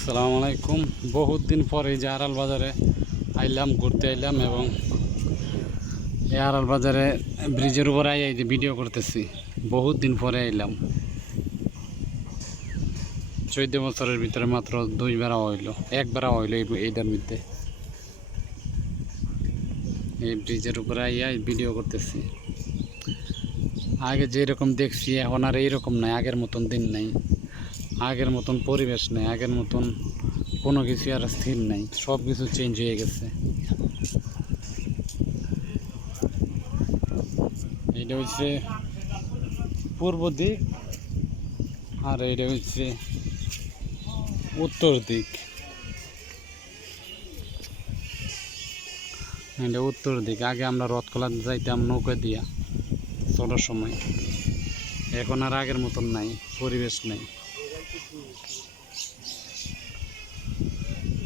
সালাম আলাইকুম বহুত দিন পরে যে আড়াল বাজারে আইলাম, ঘুরতে আইলাম এবং এই আড়াল বাজারে ব্রিজের উপর আই যে ভিডিও করতেছি। বহুত দিন পরে আইলাম। চৌদ্দ বছরের ভিতরে মাত্র দুই বেড়া হইল, এক বেড়া হইল এই এইটার মধ্যে। এই ব্রিজের উপরে আইয়া ভিডিও করতেছি। আগে যেরকম দেখছি, এখন আর এইরকম নাই, আগের মতন দিন নাই। আগের মতন পরিবেশ নেই, আগের মতন কোনো কিছু আর স্থির নাই, সব কিছু চেঞ্জ হয়ে গেছে। এইটা হচ্ছে পূর্ব দিক আর এইটা হচ্ছে উত্তর দিক। এটা উত্তর দিক। আগে আমরা রথকলা যাইতাম নৌকা দিয়া ছোটোর সময়। এখন আর আগের মতন নাই, পরিবেশ নাই।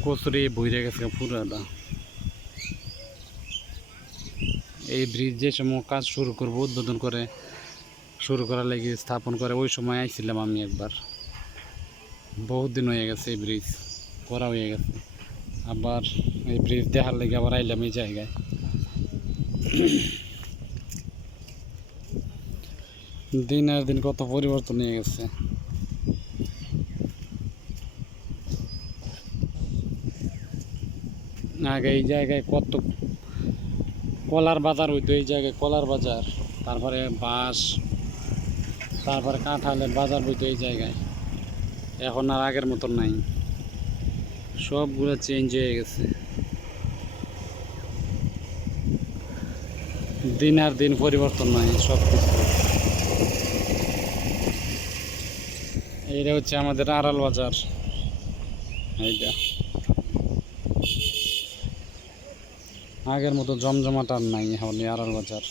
কচুরি বইরে গেছে পুরাটা। এই ব্রিজ যে সময় কাজ শুরু করব, উদ্বোধন করে শুরু করার লাগি স্থাপন করে, ওই সময় আইছিলাম আমি একবার। বহুত দিন হয়ে গেছে এই ব্রিজ করা হয়ে গেছে। আবার এই ব্রিজ দেখার লেগে আবার আইলাম এই জায়গায়। দিন আর দিন কত পরিবর্তন হয়ে গেছে। আগে এই জায়গায় কত কলার বাজার হইতো, এই জায়গায় কলার বাজার, তারপরে বাঁশ, তারপরে কাঁঠালের বাজার হইতো এই জায়গায়। এখন আর আগের মতন নাই। সবগুলো চেঞ্জ হয়ে গেছে। দিন আর দিন পরিবর্তন নাই সব কিছু এইটা হচ্ছে আমাদের আড়াল বাজার। এইটা। আগের মতো জমজমাট আর নাই এখন আড়াল বাজার।